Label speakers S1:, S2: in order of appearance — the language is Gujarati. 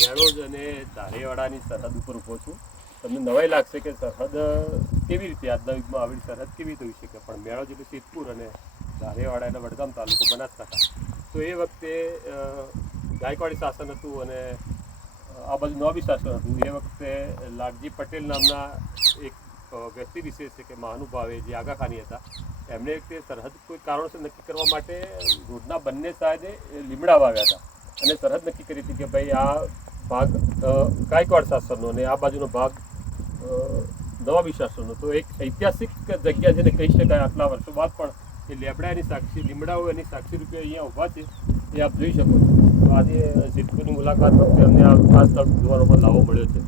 S1: મેળોજ અને ધારેવાડાની સરહદ ઉપર ઊભો છું. તમને નવાઈ લાગશે કે સરહદ કેવી રીતે આજના યુગમાં આવી સરહદ કેવી રીતે શકે? પણ મેળોજ એટલે સિદ્ધપુર અને ધારેવાડા એટલે વડગામ તાલુકો બનાસકાંઠા. તો એ વખતે ગાયકવાડી શાસન હતું અને આ બાજુ નવાબી શાસન હતું. એ વખતે લાલજી પટેલ નામના એક વ્યક્તિ વિશેષ છે કે મહાનુભાવે જે આગાખાની હતા, એમણે તે સરહદ કોઈ કારણોસર નક્કી કરવા માટે રોડના બંને સાઈડે લીમડા વાવ્યા હતા. અને સરહદ નક્કી કરી હતી કે ભાઈ આ ભાગ ગાયકવાડ શાસનનો અને આ બાજુનો ભાગ નવાબી શાસનનો. તો એક ઐતિહાસિક જગ્યા જેને કહી શકાય આટલા વર્ષો બાદ પણ એ લેબડાની સાક્ષી, લીમડાઓ એની સાક્ષી રૂપે અહીંયા ઊભા છે, એ આપ જોઈ શકો છો. તો આજે સિદ્ધપુરની મુલાકાત વખતે અમને આ ખાસ સ્થળ જોવાનો પણ લાવો મળ્યો છે.